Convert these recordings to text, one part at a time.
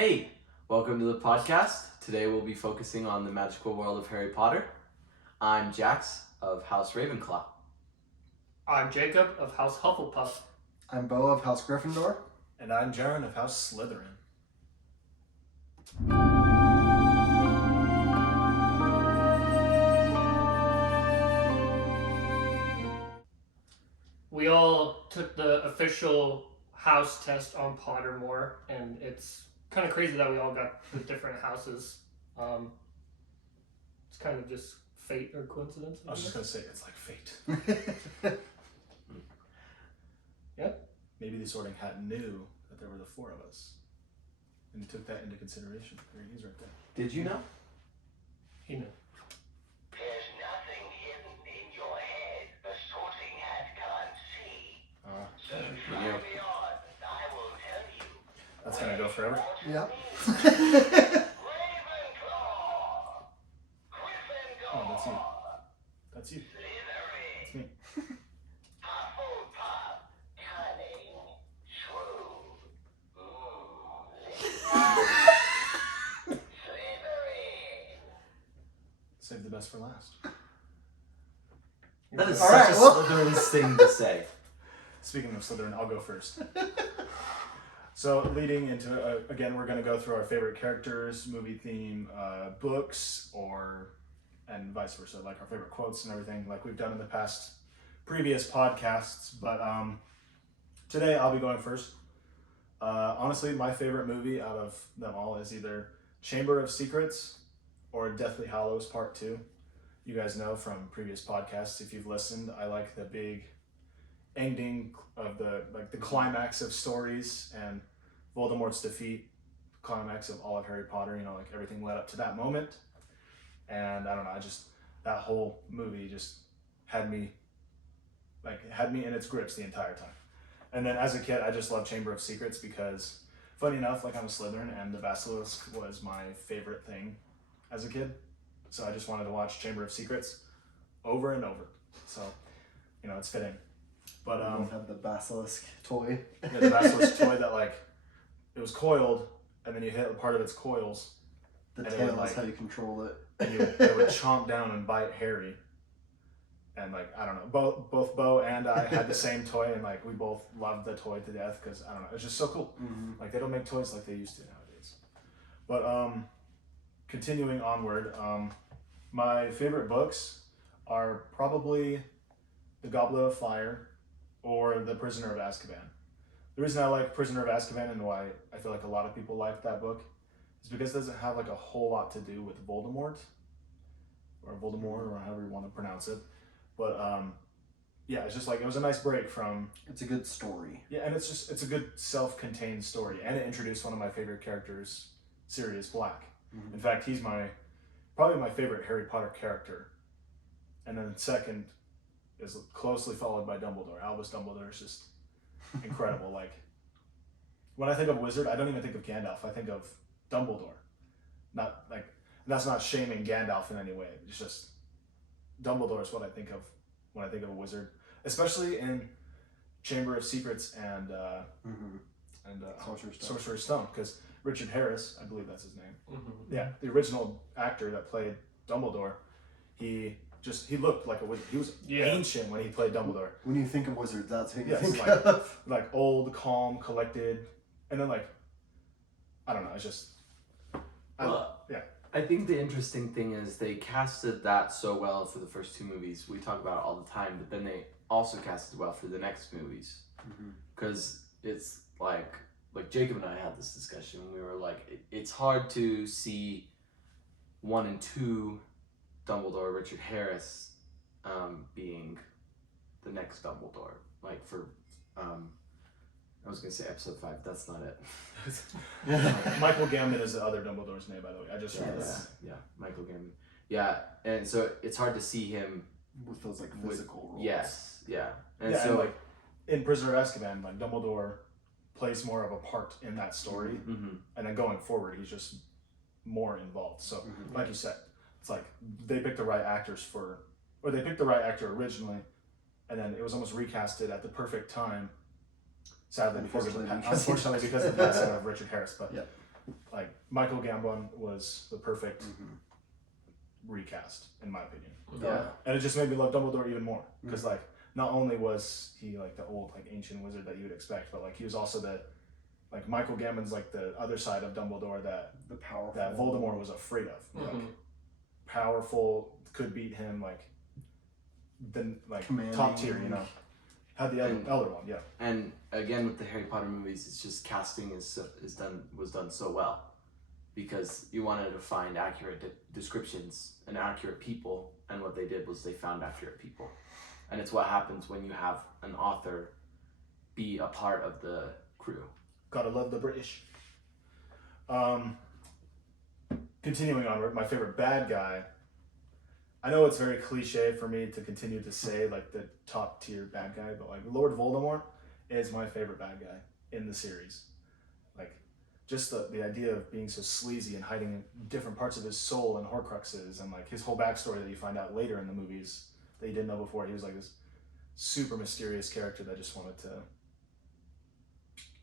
Hey, welcome to the podcast. Today we'll be focusing on the magical world of Harry Potter. I'm Jax of House Ravenclaw. I'm Jacob of House Hufflepuff. I'm Bo of House Gryffindor. And I'm Jaren of House Slytherin. We all took the official house test on Pottermore, and it's kind of crazy that we all got the different houses. It's kind of just fate or coincidence. I was just going to say, it's like fate. Yep. Maybe the Sorting Hat knew that there were the four of us. And he took that into consideration. There he is right there. Did you know? He knew. There's nothing hidden in your head the Sorting Hat can't see. So try Yeah. me on, and I will tell you. That's going to go forever. Yeah. Ravenclaw! Gryffindor! Oh, that's you. That's you. Slytherin! That's me. Hufflepuff! Cunning! Shrewd! Slytherin! Save the best for last. That is All such right, a well- Slytherin's thing to say. Speaking of Slytherin, I'll go first. So, leading into, again, we're going to go through our favorite characters, movie theme, books, and vice versa, like our favorite quotes and everything, like we've done in the past previous podcasts. But today I'll be going first. Honestly, my favorite movie out of them all is either Chamber of Secrets or Deathly Hallows Part 2. You guys know from previous podcasts, if you've listened, I like the big ending of the climax of stories and Voldemort's defeat, climax of all of Harry Potter, like everything led up to that moment. And I don't know, that whole movie just had me in its grips the entire time. And then as a kid, I just loved Chamber of Secrets because, funny enough, I'm a Slytherin and the Basilisk was my favorite thing as a kid. So I just wanted to watch Chamber of Secrets over and over. So, it's fitting. But We both had the basilisk toy. yeah, the Basilisk toy that it was coiled, and then you hit a part of its coils, The And it tail would, is how you control it. and it would chomp down and bite Harry. And I don't know, both Bo and I had the same toy, and we both loved the toy to death because I don't know, it's just so cool. Mm-hmm. They don't make toys like they used to nowadays. But continuing onward, my favorite books are probably The Goblet of Fire or The Prisoner of Azkaban. The reason I like Prisoner of Azkaban and why I feel like a lot of people like that book is because it doesn't have a whole lot to do with Voldemort or however you want to pronounce it. But yeah, it's just it was a nice break from. It's a good story. Yeah, and it's a good self-contained story, and it introduced one of my favorite characters, Sirius Black. Mhm. In fact, he's probably my favorite Harry Potter character, and then second is closely followed by Dumbledore. Albus Dumbledore is just incredible. When I think of wizard, I don't even think of Gandalf. I think of Dumbledore. Not that's not shaming Gandalf in any way. It's just Dumbledore is what I think of when I think of a wizard, especially in Chamber of Secrets and Sorcerer's Stone, because Richard Harris, I believe that's his name. Mm-hmm. Yeah, the original actor that played Dumbledore, he looked like a wizard. He was ancient when he played Dumbledore. When you think of wizards, that's who you Yes, think of. Old, calm, collected, and then I don't know. It's just I think the interesting thing is they casted that so well for the first two movies. We talk about it all the time, but then they also casted well for the next movies. Because it's like Jacob and I had this discussion. We were it's hard to see 1 and 2 Dumbledore, Richard Harris, being the next Dumbledore. I was gonna say episode 5. That's not it. Michael Gambon is the other Dumbledore's name, by the way. I just read that. Yeah, Michael Gambon. Yeah, and so it's hard to see him With those physical roles. Yes, yeah, and Yeah, so in Prisoner of Azkaban, Dumbledore plays more of a part in that story, and then going forward, he's just more involved. So, like you said, it's they picked the right actors they picked the right actor originally, and then it was almost recasted at the perfect time. Sadly, because of the passing of Richard Harris. But like Michael Gambon was the perfect recast, in my opinion. Yeah. And it just made me love Dumbledore even more because like not only was he like the old like ancient wizard that you would expect, but like he was also the like Michael Gambon's like the other side of Dumbledore that The powerful. that Voldemort was afraid of. Like powerful, could beat him, like the like Commanding. top tier, you know. Had the elder one, yeah. And again, with the Harry Potter movies, it's just casting was done so well, because you wanted to find accurate descriptions and accurate people, and what they did was they found accurate people, and it's what happens when you have an author be a part of the crew. Gotta love the British. Continuing onward, my favorite bad guy. I know it's very cliche for me to continue to say like the top tier bad guy, but like Lord Voldemort is my favorite bad guy in the series. Like just the idea of being so sleazy and hiding different parts of his soul and Horcruxes, and like his whole backstory that you find out later in the movies that you didn't know before. He was like this super mysterious character that just wanted to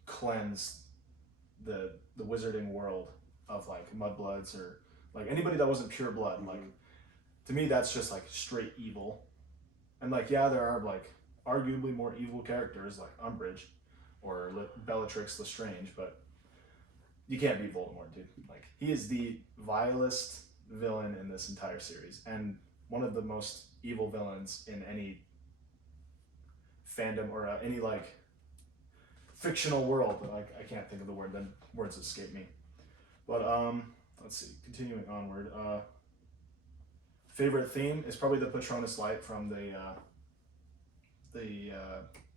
cleanse the wizarding world of like mudbloods or like anybody that wasn't pure blood. Like to me that's just like straight evil. And like yeah, there are like arguably more evil characters like Umbridge or Bellatrix Lestrange, but you can't beat Voldemort, dude. Like he is the vilest villain in this entire series and one of the most evil villains in any fandom or any like fictional world. Like I can't think of the word, then words escape me. But let's see, continuing onward. Favorite theme is probably the Patronus Light from the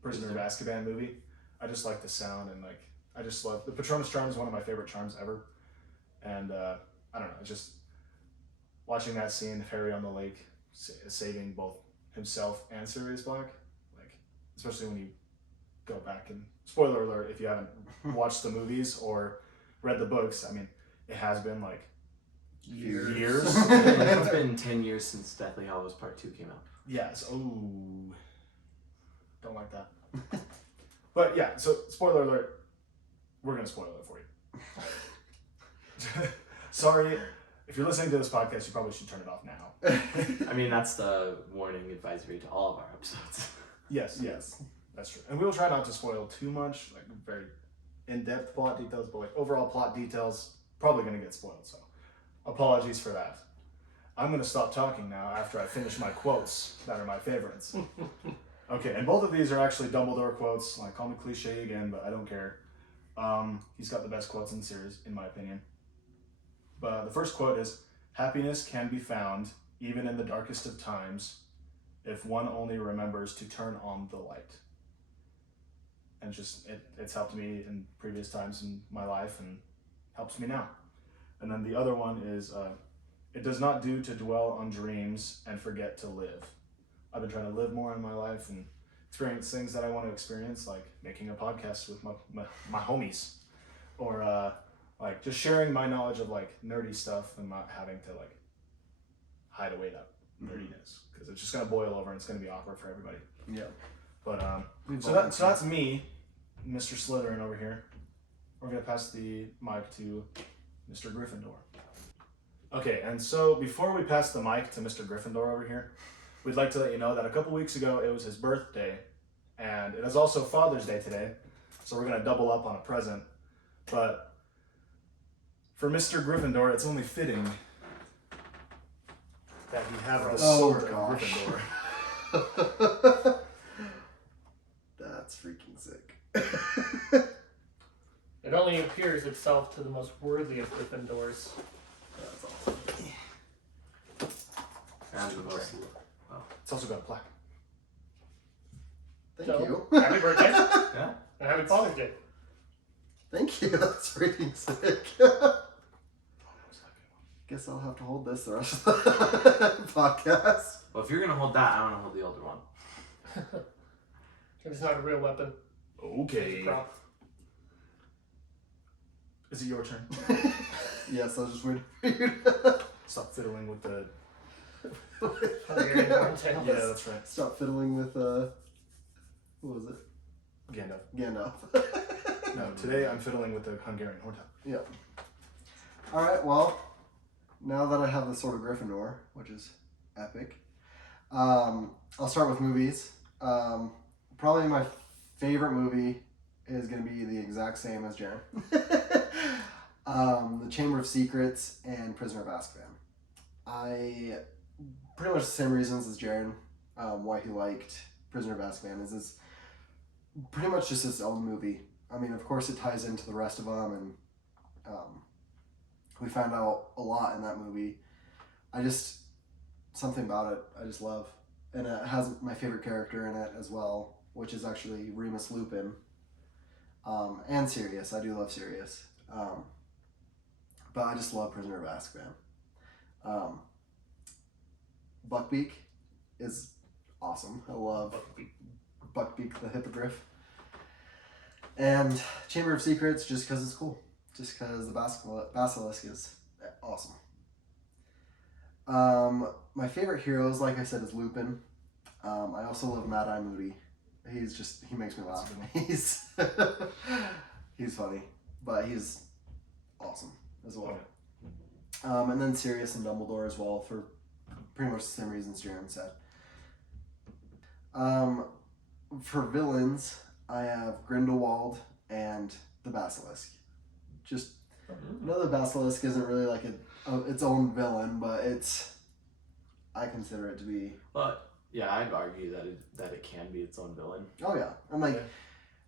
Prisoner of Azkaban movie. I just like the sound, and like I just love the Patronus charm is one of my favorite charms ever. And I don't know, just watching that scene, Harry on the lake saving both himself and Sirius Black, like especially when you go back and spoiler alert if you haven't watched the movies or read the books. I mean, it has been like years. It's been 10 years since Deathly Hallows Part 2 came out. Yes. Oh, don't like that. But yeah, so spoiler alert, we're gonna spoil it for you. Sorry, if you're listening to this podcast, you probably should turn it off now. I mean, that's the warning advisory to all of our episodes. Yes, that's true. And we will try not to spoil too much, like very in-depth plot details, but like overall plot details probably gonna get spoiled. So apologies for that. I'm gonna stop talking now after I finish my quotes that are my favorites. Okay, and both of these are actually Dumbledore quotes. Like, call me cliche again, but I don't care. He's got the best quotes in the series, in my opinion. But the first quote is, "Happiness can be found, even in the darkest of times, if one only remembers to turn on the light." And it's helped me in previous times in my life and helps me now. And then the other one is, "It does not do to dwell on dreams and forget to live." I've been trying to live more in my life and experience things that I want to experience, like making a podcast with my homies, or like just sharing my knowledge of like nerdy stuff and not having to like hide away that nerdiness, because it's just gonna boil over and it's gonna be awkward for everybody. Yeah. But so that's me, Mr. Slytherin over here. We're gonna pass the mic to Mr. Gryffindor. Okay, and so before we pass the mic to Mr. Gryffindor over here, we'd like to let you know that a couple weeks ago it was his birthday, and it is also Father's Day today, so we're gonna double up on a present. But for Mr. Gryffindor, it's only fitting that he have the sword of Gryffindor. That's freaking sick. It only appears itself to the most worthy of Gryffindors. That's awesome. And the most. It's also got a plaque. Thank So, you. Happy birthday. Yeah. And happy Father's Day. Thank you. That's freaking sick. Guess I'll have to hold this the rest of the podcast. Well, if you're gonna hold that, I want to hold the older one. It's not a real weapon. It's Okay. a prop. Is it your turn? Yes, I was just waiting for you to Stop fiddling with the... Hungarian horntail. Yeah, that's right. stop fiddling with, what was it? Gandalf. Gandalf. No, today I'm fiddling with the Hungarian horntail. Yeah. All right. Well, now that I have the Sword of Gryffindor, which is epic, I'll start with movies. Probably my favorite movie is going to be the exact same as Jaren. The Chamber of Secrets and Prisoner of Azkaban. I pretty much the same reasons as Jaren. Why he liked Prisoner of Azkaban is it's pretty much just its own movie. I mean, of course, it ties into the rest of them, and we found out a lot in that movie. Something about it, I just love. And it has my favorite character in it as well, which is actually Remus Lupin. And Sirius. I do love Sirius. But I just love Prisoner of Azkaban. Buckbeak is awesome. I love Buckbeak the Hippogriff. And Chamber of Secrets just because it's cool. Just because the Basilisk is awesome. My favorite heroes, like I said, is Lupin. I also love Mad Eye Moody. He makes me laugh. He's funny, but he's awesome as well. And then Sirius and Dumbledore as well for pretty much the same reasons Jaren said. For villains, I have Grindelwald and the Basilisk. Just I know the Basilisk isn't really like its own villain, but I consider it to be. But yeah, I'd argue that it can be its own villain. Oh yeah, and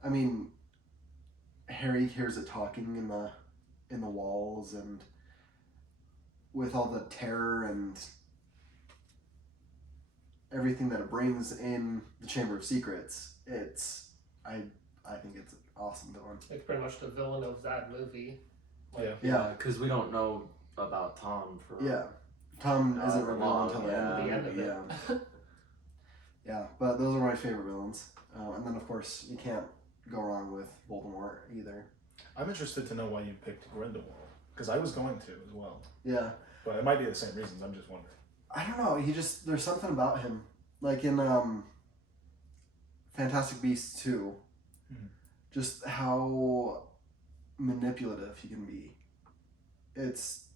I mean, Harry hears it talking in the walls, and with all the terror and everything that it brings in the Chamber of Secrets, I think it's an awesome villain. It's pretty much the villain of that movie. Yeah, because we don't know about Tom for. Yeah, Tom isn't revealed until the end of the movie. Yeah. Yeah, but those are my favorite villains. And then, of course, you can't go wrong with Voldemort either. I'm interested to know why you picked Grindelwald, because I was going to as well. Yeah. But it might be the same reasons, I'm just wondering. I don't know, there's something about him. Like in Fantastic Beasts 2, just how manipulative he can be. It's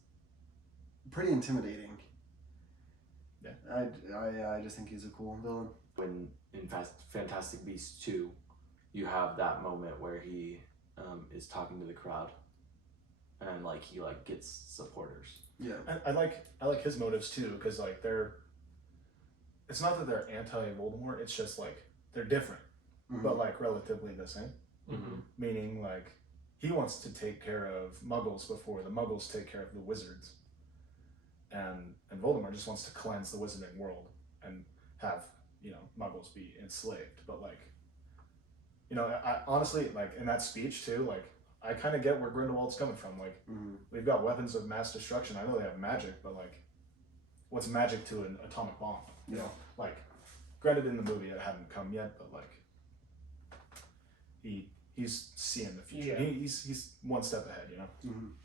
pretty intimidating. Yeah. I just think he's a cool villain. When in Fantastic Beasts 2, you have that moment where he is talking to the crowd, and he gets supporters. Yeah. I like his motives too, because it's not that they're anti-Voldemort, it's just they're different, but relatively the same. Mm-hmm. Meaning he wants to take care of Muggles before the Muggles take care of the wizards. And Voldemort just wants to cleanse the wizarding world and have, Muggles be enslaved. But I honestly, in that speech too, I kind of get where Grindelwald's coming from. We've got weapons of mass destruction. I know they have magic, but what's magic to an atomic bomb? You know, granted in the movie it hadn't come yet, but he's seeing the future. Yeah. He's one step ahead,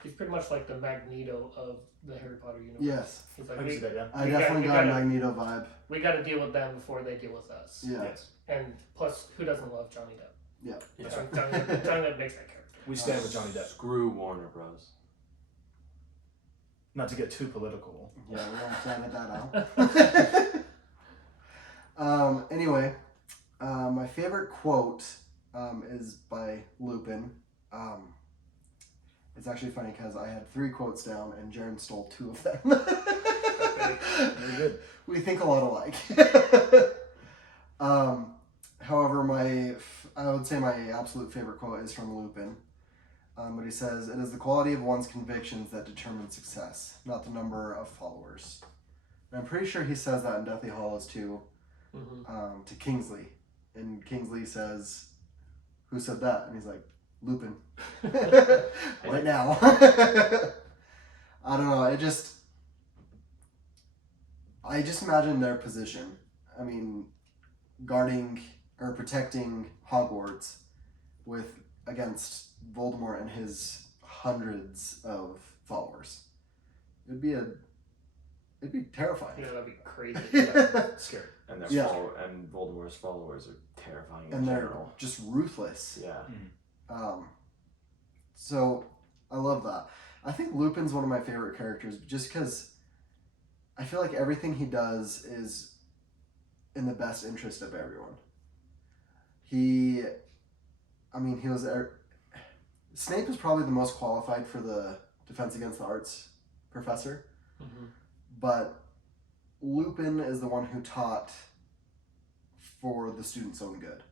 He's pretty much like the Magneto of the Harry Potter universe. Yes. He's I can see that, yeah. I definitely got a Magneto vibe. We got to deal with them before they deal with us. Yeah. Yes. And plus, who doesn't love Johnny Depp? Yeah. Johnny Depp makes that character. We stand with Johnny Depp. Screw Warner Bros. Not to get too political. Yeah, we're going to edit that out. Anyway, my favorite quote is by Lupin. It's actually funny because I had 3 quotes down and Jaren stole 2 of them. Very good. We think a lot alike. However, I would say my absolute favorite quote is from Lupin. But he says, "It is the quality of one's convictions that determine success, not the number of followers." And I'm pretty sure he says that in Deathly Hallows too, to Kingsley. And Kingsley says, "Who said that?" And he's like, "Lupin." Right now. I don't know. I just imagine their position. I mean, guarding or protecting Hogwarts against Voldemort and his hundreds of followers. It'd be terrifying. Yeah, that'd be crazy. Scary. And and Voldemort's followers are terrifying in they're general. just ruthless. Yeah. So I love that. I think Lupin's one of my favorite characters just because I feel like everything he does is in the best interest of everyone. He was Snape is probably the most qualified for the Defense Against the Arts professor, but Lupin is the one who taught for the students' own good.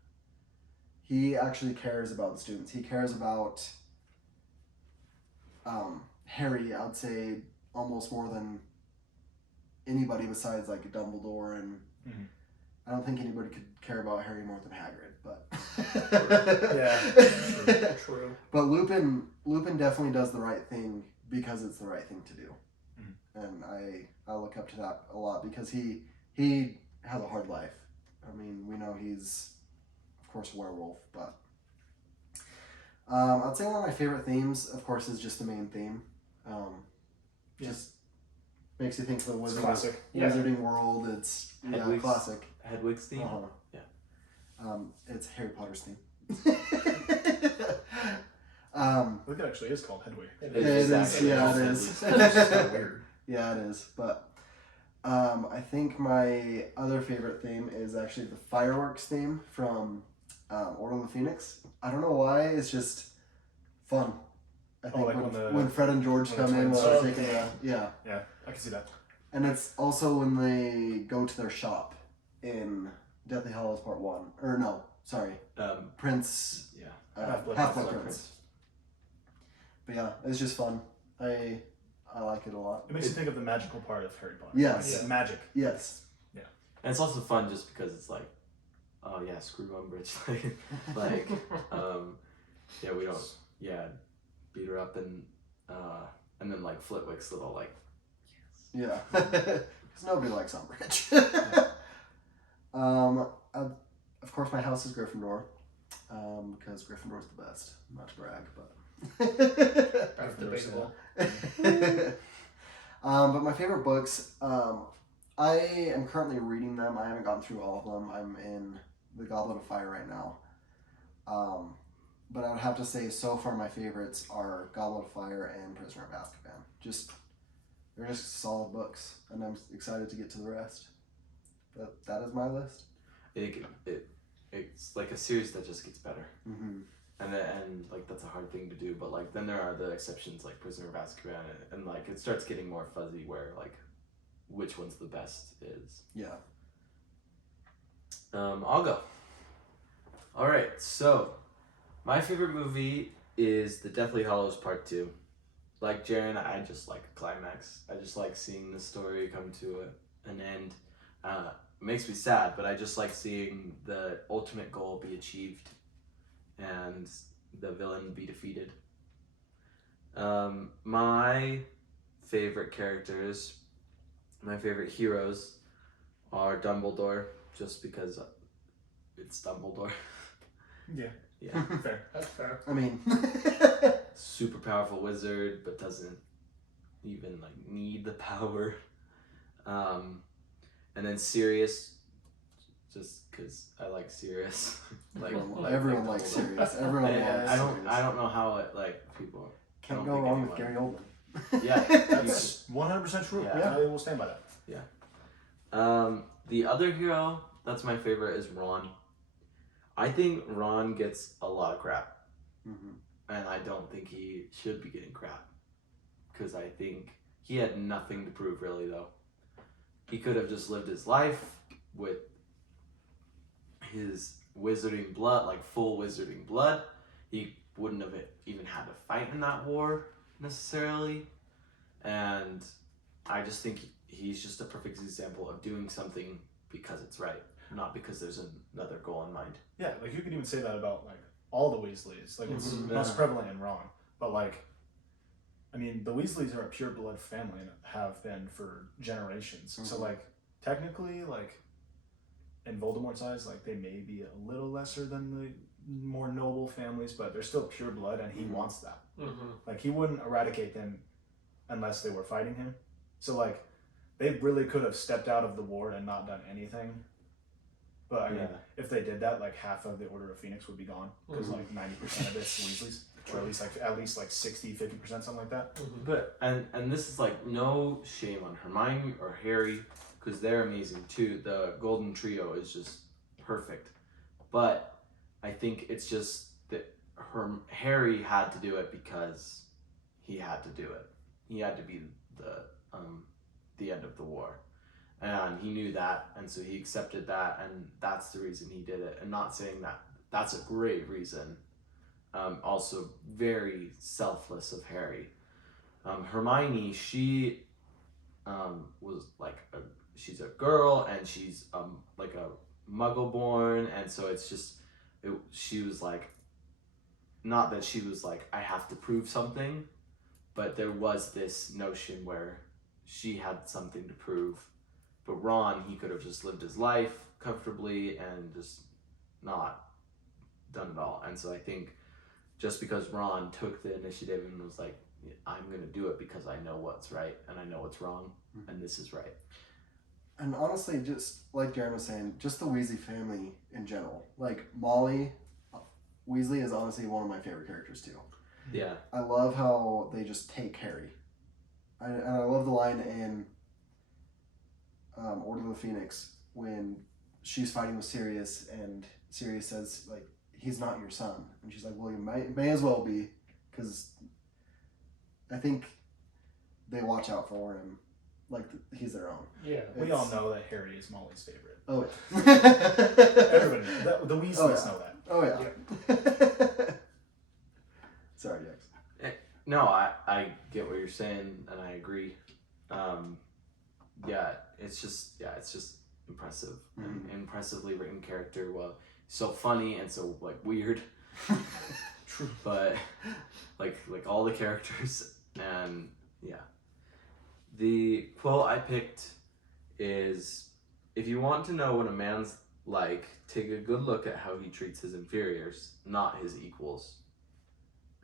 He actually cares about the students. He cares about Harry, I would say, almost more than anybody besides like Dumbledore, and I don't think anybody could care about Harry more than Hagrid, but Yeah, True. But Lupin definitely does the right thing because it's the right thing to do, and I look up to that a lot because he has a hard life. I mean, we know he's of course a werewolf, but I'd say one of my favorite themes, of course, is just the main theme. Just makes you think of the It's classic. wizarding world. It's Hedwig's- classic. Hedwig's theme. Uh-huh. Yeah. It's Harry Potter's theme. I think it actually is called Hedwig. It is, actually yeah, called it is. Hedwig's. It's so weird. Yeah, it is. But I think my other favorite theme is actually the fireworks theme from Order of the Phoenix. I don't know why. It's just fun. I think like when Fred and George when come the in twins- while Oh, they're taking okay. yeah. Yeah, I can see that. And it's also when they go to their shop in Deathly Hallows Part 1. Or no, sorry. Prince... Yeah. Half-Blood Half-Blood Prince. Prince. But yeah, it's just fun. I like it a lot. It makes you think of the magical part of Harry Potter. Yes. Like, magic. Yes. And it's also fun just because it's like, oh yeah, screw Umbridge. like, yeah, we don't, beat her up and then like Flitwick's little like, Yeah. Because nobody likes Umbridge. Of course, my house is Gryffindor. Because Gryffindor's the best. Not to brag, but... That's debatable. But my favorite books, I am currently reading them. I haven't gotten through all of them. I'm in The Goblet of Fire right now. But I would have to say, so far my favorites are Goblet of Fire and Prisoner of Azkaban. They're just solid books, and I'm excited to get to the rest. But that is my list. I think it's like a series that just gets better. Mm-hmm. And like that's a hard thing to do, but like then there are the exceptions like Prisoner of Azkaban, and like it starts getting more fuzzy where like which one's the best is. Yeah. I'll go. All right, so my favorite movie is The Deathly Hallows Part 2. Like Jaren, I just like a climax. I just like seeing the story come to an end. It makes me sad, but I just like seeing the ultimate goal be achieved and the villain be defeated. My favorite characters, my favorite heroes are Dumbledore, just because it's Dumbledore. Yeah. Yeah. Fair. That's fair. I mean... Super powerful wizard, but doesn't even like need the power. And then Sirius, just because I like Sirius. everyone likes Sirius. Everyone And loves Sirius. I don't know how it like people. Can't I go don't wrong think with Gary Oldman. Yeah, That's 100% true. Yeah. I will stand by that. The other hero that's my favorite is Ron. I think Ron gets a lot of crap, and I don't think he should be getting crap, because I think he had nothing to prove really though. He could have just lived his life with his wizarding blood, like full wizarding blood. He wouldn't have even had to fight in that war necessarily, and I just think he's just a perfect example of doing something because it's right, not because there's another goal in mind. Yeah, like you could even say that about like all the Weasleys. Like it's Mhm. most Yeah. prevalent in Ron. But like, I mean, the Weasleys are a pure blood family and have been for generations. So like, technically, like, in Voldemort's eyes, like they may be a little lesser than the more noble families, but they're still pure blood, and he wants that. Like he wouldn't eradicate them unless they were fighting him. So like, they really could have stepped out of the war and not done anything. But I mean, Yeah. if they did that, like half of the Order of Phoenix would be gone because like 90% of it's Weasleys. or at least like 60-50%, something like that. But and this is like no shame on Hermione or Harry because they're amazing too. The Golden Trio is just perfect. But I think it's just that Harry had to do it because he had to do it. He had to be the end of the war. And he knew that, and so he accepted that, and that's the reason he did it. And not saying that that's a great reason. Also very selfless of Harry. Hermione, she was like she's a girl, and she's like a Muggle born, and so it's just she was like, not that she was like I have to prove something, but there was this notion where she had something to prove. But Ron, he could have just lived his life comfortably and just not done it all. And so I think just because Ron took the initiative and was like, I'm going to do it because I know what's right and I know what's wrong and this is right. And honestly, just like Darren was saying, just the Weasley family in general. Like, Molly Weasley is honestly one of my favorite characters too. Yeah. I love how they just take Harry. And I love the line in Order of the Phoenix when she's fighting with Sirius and Sirius says, like, he's not your son. And she's like, well, you may as well be, because I think they watch out for him like he's their own. Yeah. We all know that Harry is Molly's favorite. Oh, yeah. Everybody knows that. The Weasleys know that. Oh, yeah. Sorry, Jax. No, I get what you're saying and I agree. It's just impressive. And impressively written character. Well, so funny and so like weird. True. But like all the characters, and yeah. The quote I picked is, if you want to know what a man's like, take a good look at how he treats his inferiors, not his equals.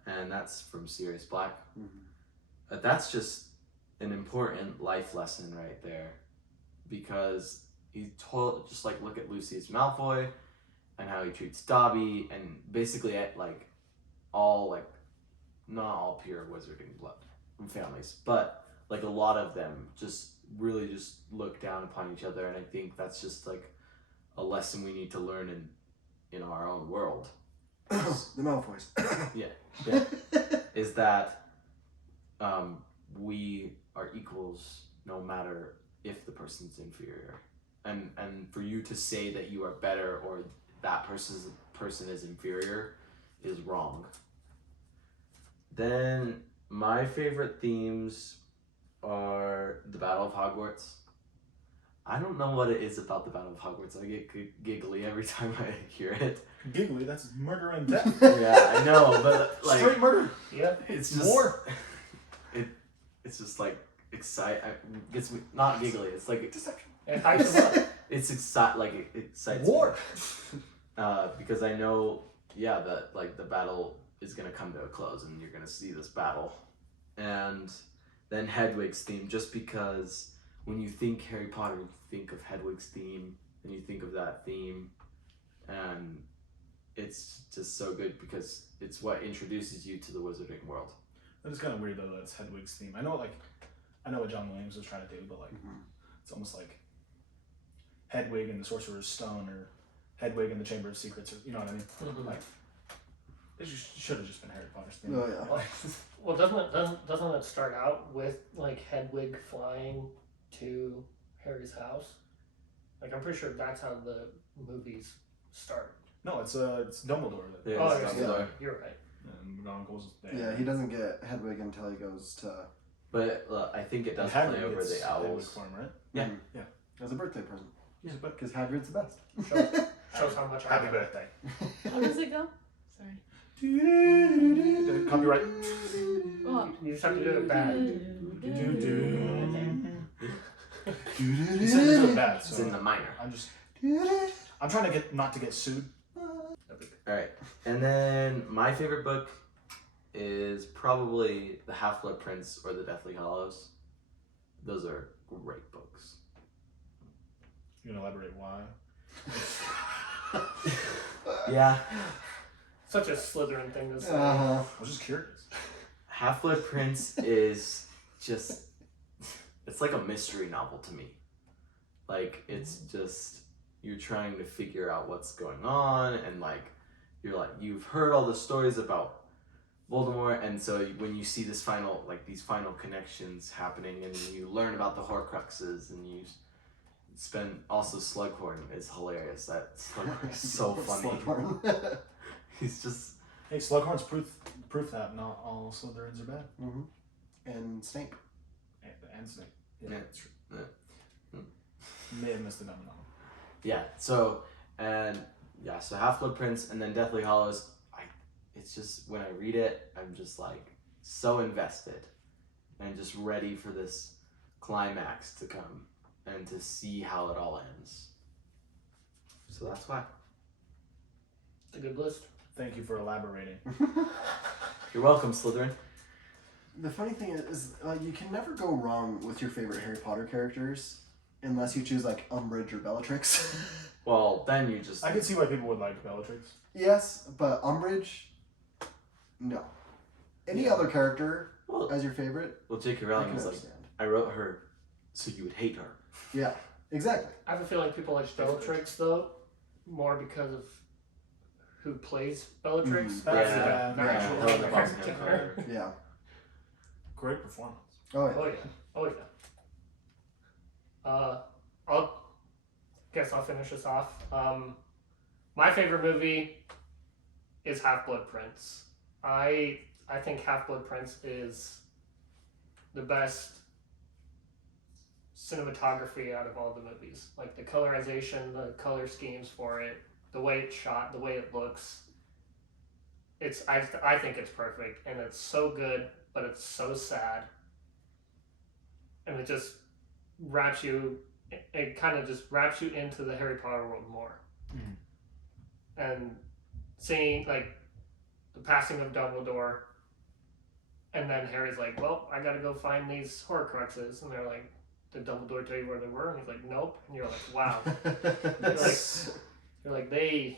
And that's from Sirius Black. But that's just an important life lesson right there, because he told, just like, look at Lucius Malfoy and how he treats Dobby, and basically at like all, like, not all pure wizarding blood families, but like a lot of them just really just look down upon each other. And I think that's just like a lesson we need to learn in our own world. The Malfoys. Yeah. Is that we are equals no matter if the person's inferior, and for you to say that you are better or that person is inferior is wrong. Then my favorite themes are the Battle of Hogwarts. I don't know what it is about the Battle of Hogwarts. I get giggly every time I hear it. Giggly, that's murder and death. Yeah, I know, but like Straight murder. Yeah. it's just War. It's just like gets me not giggly. It's like Deception. It hypes them up. it's it excites War. me. Because I know, that like the battle is gonna come to a close and you're gonna see this battle, and then Hedwig's theme, just because when you think Harry Potter, you think of Hedwig's theme and you think of that theme, and it's just so good because it's what introduces you to the wizarding world. That is kind of weird though. That's Hedwig's theme. I know what John Williams was trying to do, but like it's almost like Hedwig and the Sorcerer's Stone, or Hedwig and the Chamber of Secrets, or you know what I mean? Like it should have just been Harry Potter's theme. Oh, yeah. Well, doesn't it start out with like Hedwig flying to Harry's house? Like, I'm pretty sure that's how the movies start. No, it's Dumbledore. Yeah, Oh, it's yeah, Dumbledore. you're right. And McGonagall's Yeah, he doesn't get Hedwig until he goes to But I think it does And play Hagrid over gets the Hedwig owls. for him, right? Yeah. as a birthday present. Yeah. Because Hagrid's the best. Shows how much I Happy know. birthday. How does it go? Sorry. Copyright. Oh. You just have to do it bad. He said to do it bad, It's in the so minor. I'm trying to not to get sued. Alright, and then my favorite book is probably The Half-Blood Prince or The Deathly Hallows. Those are great books. You can elaborate why? Yeah. such a Slytherin thing to say. Uh-huh. I was just curious. Half-Blood Prince is just, it's like a mystery novel to me. Like, it's just, you're trying to figure out what's going on, and like, you've heard all the stories about Voldemort, and so when you see these final connections happening, and you learn about the Horcruxes, and you spend, also Slughorn is hilarious. That Slughorn is so funny. Slughorn. He's just, Hey, Slughorn's proof that not all Slytherins are bad. Mm-hmm. And Snape. And Snape. yeah, that's true. yeah. May have missed the number. Yeah, so Half-Blood Prince and then Deathly Hallows, it's just, when I read it, I'm just like so invested and just ready for this climax to come and to see how it all ends. So that's why. It's a good list. Thank you for elaborating. You're welcome, Slytherin. The funny thing is you can never go wrong with your favorite Harry Potter characters unless you choose like Umbridge or Bellatrix. Well, then you just... I can see why people would like Bellatrix. Yes, but Umbridge, no. Any other character Well, as your favorite, J.K. I Rowling can was like, understand. I wrote her so you would hate her. Yeah, exactly. I have a feeling people like Bellatrix though, more because of who plays Bellatrix. Mhm. rather Yeah, than the yeah. actual Helena Bonham character. Carter. Yeah. Great performance. Oh yeah. Oh yeah. Oh yeah. I'll finish this off. My favorite movie is Half-Blood Prince. I think Half-Blood Prince is the best cinematography out of all the movies. Like the colorization, the color schemes for it, the way it's shot, the way it looks. I think it's perfect, and it's so good, but it's so sad. And it just wraps you, it kind of just wraps you into the Harry Potter world more. Mhm. And seeing like the passing of Dumbledore, and then Harry's like, well, I gotta go find these Horcruxes, and they're like, did Dumbledore tell you where they were? And he's like, nope. And you're like, wow. You're like they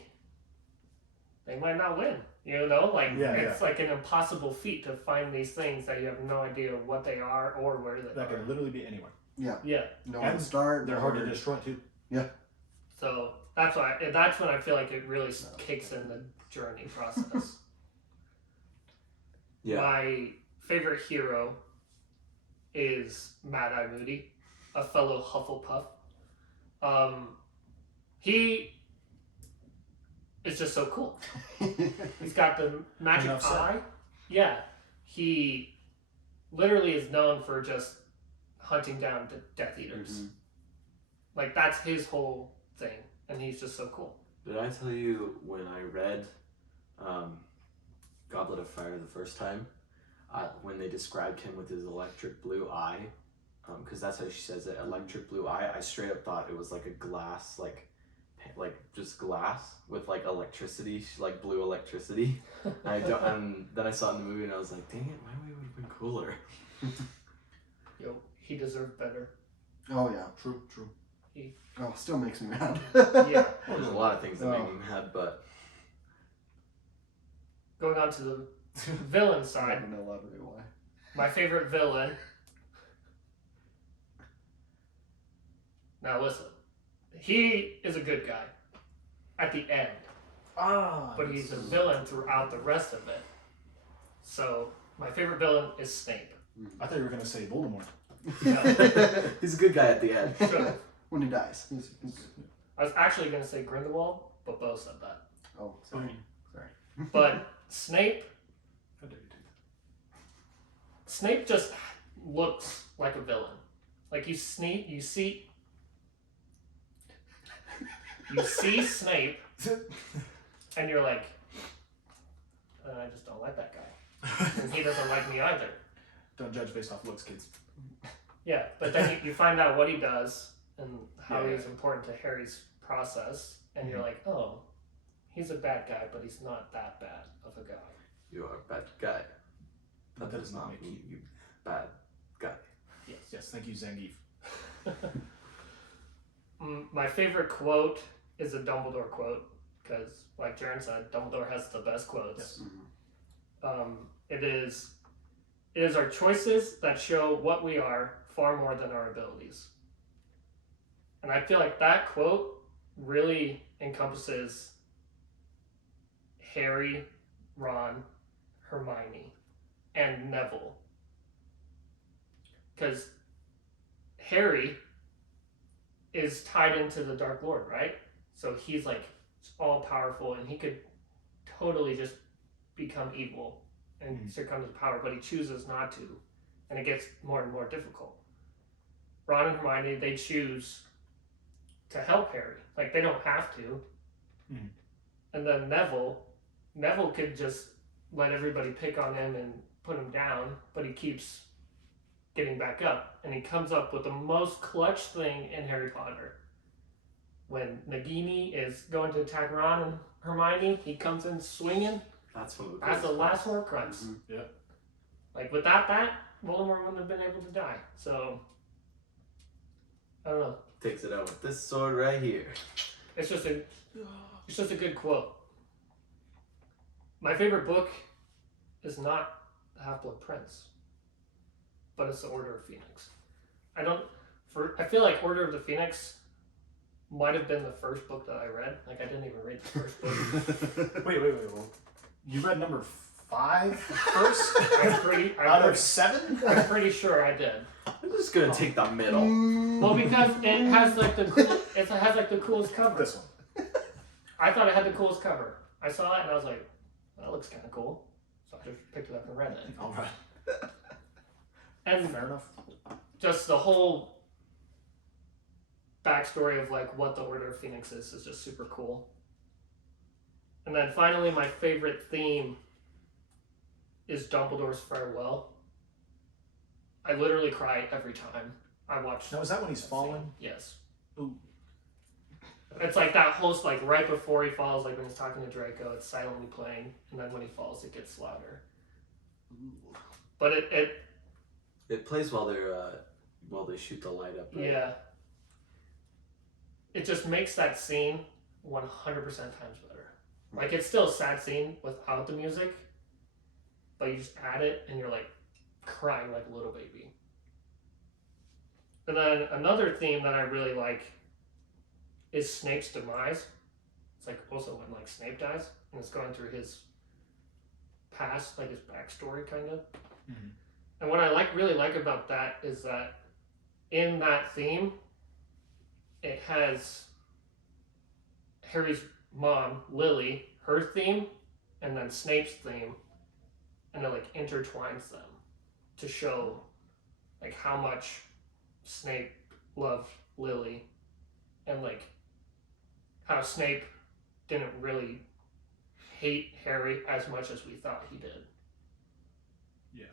might not win. You know, like it's like an impossible feat to find these things that you have no idea what they are or where they That are. can literally be anywhere. Yeah. No one to start. They're hard to destroy too. So that's when I feel like it really kicks in the journey process. Yeah. My favorite hero is Mad-Eye Moody, a fellow Hufflepuff. He is just so cool. He's got the magic Enough said. eye. Yeah. He literally is known for just hunting down the Death Eaters. Mhm. Like, that's his whole thing. And he's just so cool. Did I tell you when I read Goblet of Fire the first time, when they described him with his electric blue eye, because that's how she says it, electric blue eye, I straight up thought it was like a glass, like just glass with like electricity, like blue electricity. And then I saw it in the movie and I was like, dang it, my way would have been cooler. Yo, he deserved better. Oh yeah. True. Oh, still makes me mad. Yeah. There's a lot of things that make me mad, but Going on to the villain I side, don't elaborate why. my favorite villain. Now listen, he is a good guy at the end, but he's a villain throughout the rest of it. So my favorite villain is Snape. I thought you were gonna say Voldemort. No, he's a good guy at the end. should've. When he dies. He's good. I was actually going to say Grindelwald, but Bo said that. Oh, sorry. Sorry. But Snape How dare you do Snape just looks like a villain. Like you see Snape, and you're like, I just don't like that guy, and he doesn't like me either. Don't judge based off looks, kids. Yeah, but then you find out what he does and how Yeah, he's important to Harry's process, and you're like, oh, he's a bad guy, but he's not that bad of a guy. You are a bad guy. But that does not make mean you bad guy. Yes. Yes, thank you, Zangief. My favorite quote is a Dumbledore quote. because, like Jaren said, Dumbledore has the best quotes. Mhm. It is our choices that show what we are far more than our abilities. And I feel like that quote really encompasses Harry, Ron, Hermione, and Neville. Because Harry is tied into the Dark Lord, right? So he's like all powerful and he could totally just become evil and succumb to power, but he chooses not to. And it gets more and more difficult. Ron and Hermione, they choose to help Harry. Like, they don't have to. Mhm. And then Neville could just let everybody pick on him and put him down, but he keeps getting back up. And he comes up with the most clutch thing in Harry Potter. When Nagini is going to attack Ron and Hermione, he comes in swinging. That's one of the That's the coolest last parts. Horcrux. Mhm. Yeah. Like, without that, Voldemort wouldn't have been able to die. So, I don't know. Takes it out with this sword right here. It's just a good quote. My favorite book is not The Half-Blood Prince, but it's The Order of Phoenix. I feel like Order of the Phoenix might have been the first book that I read. Like, I didn't even read the first book. Wait. Well, you read number 5 first out of 7? I'm pretty sure I did. I'm just gonna take the middle. Well, because it has like the coolest cover. This one. I thought it had the coolest cover. I saw it and I was like, that looks kind of cool. So I just picked it up and read it. All right. And Fair enough. just the whole backstory of like what the Order of Phoenix is just super cool. And then finally, my favorite theme is Dumbledore's farewell. I literally cry every time I watch. Now, is that when he's falling? Yes. Ooh. It's like that whole like right before he falls, like when he's talking to Draco, it's silently playing, and then when he falls, it gets louder. But It plays while they shoot the light up. Right? yeah. It just makes that scene 100% times better. Like, it's still a sad scene without the music, but you just add it and you're like crying like a little baby. And then another theme that I really like is Snape's demise. It's like also when like Snape dies and it's going through his past, like his backstory kind of. Mhm. And what I really like about that is that in that theme, it has Harry's mom, Lily, her theme, and then Snape's theme, and it like intertwines them to show like how much Snape loved Lily, and like how Snape didn't really hate Harry as much as we thought he did. Yeah.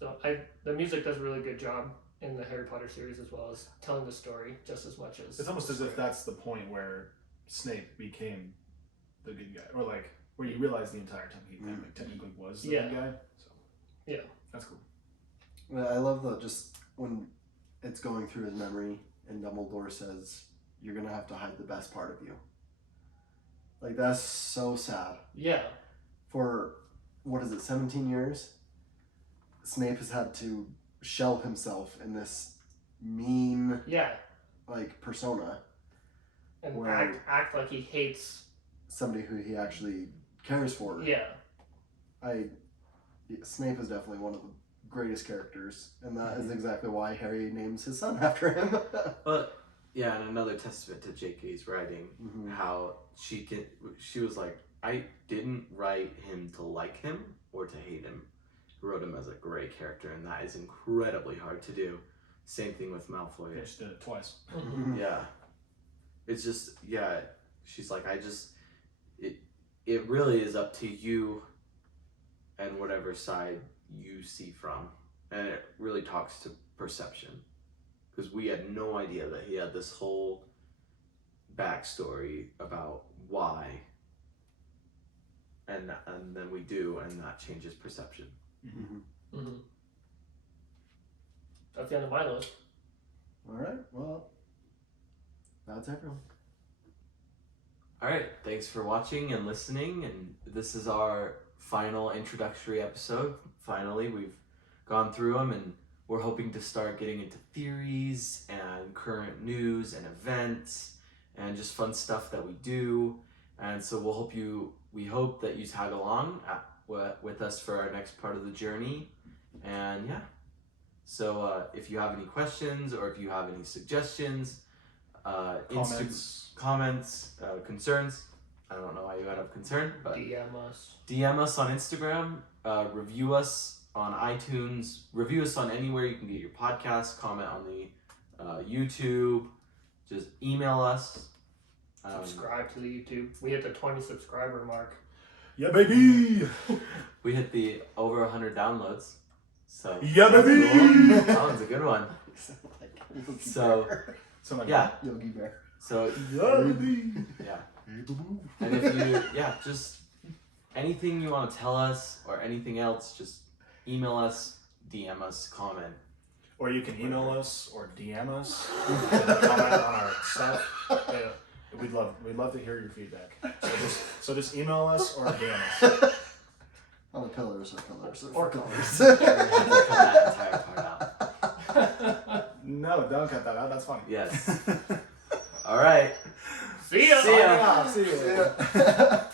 So the music does a really good job in the Harry Potter series as well as telling the story just as much as It's almost as if that's the point where Snape became the good guy, or like where you realize the entire time he like, technically was the good guy. So Yeah. that's cool. Well, I love just when it's going through his memory and Dumbledore says, "You're gonna have to hide the best part of you." Like, that's so sad. Yeah. For what is it, 17 years? Snape has had to shell himself in this mean Yeah. like persona, And Where- act like he hates. somebody who he actually cares for. Yeah. Snape is definitely one of the greatest characters, and that is exactly why Harry names his son after him. But yeah, and another testament to J.K.'s writing, Mhm. how she was like, I didn't write him to like him or to hate him. I wrote him as a gray character, and that is incredibly hard to do. Same thing with Malfoy. They just did it twice. Mhm. Yeah. It's just, yeah, she's like, it really is up to you and whatever side you see from. And it really talks to perception. Because we had no idea that he had this whole backstory about why. And then we do, and that changes perception. Mhm. Mm-hmm. That's the end of my list. All right, well, that's everyone. All right, thanks for watching and listening, and this is our final introductory episode. Finally, we've gone through them, and we're hoping to start getting into theories and current news and events and just fun stuff that we do. And so we hope that you tag along with us for our next part of the journey. And yeah, so if you have any questions or if you have any suggestions, comments, concerns. I don't know why you would have concern, but DM us on Instagram, review us on iTunes, review us on anywhere you can get your podcast, comment on the YouTube, just email us. Subscribe to the YouTube. We hit the 20 subscriber mark. Yeah, baby! We hit the over 100 downloads. So Yeah, that's baby! cool. That one's a good one. Yogi So Bear. Something like yeah, Yogi Bear. so Yeah, baby! yeah. And if you, just anything you want to tell us or anything else, just email us, DM us, comment. Or you can email us or DM us and comment on our stuff. Yeah, we'd love to hear your feedback. So just email us or DM us. On the pillars Or colors. We're gonna have to cut that entire part out. No, don't cut that out. That's funny. Yes. All right. See ya! See ya. See ya. Yeah.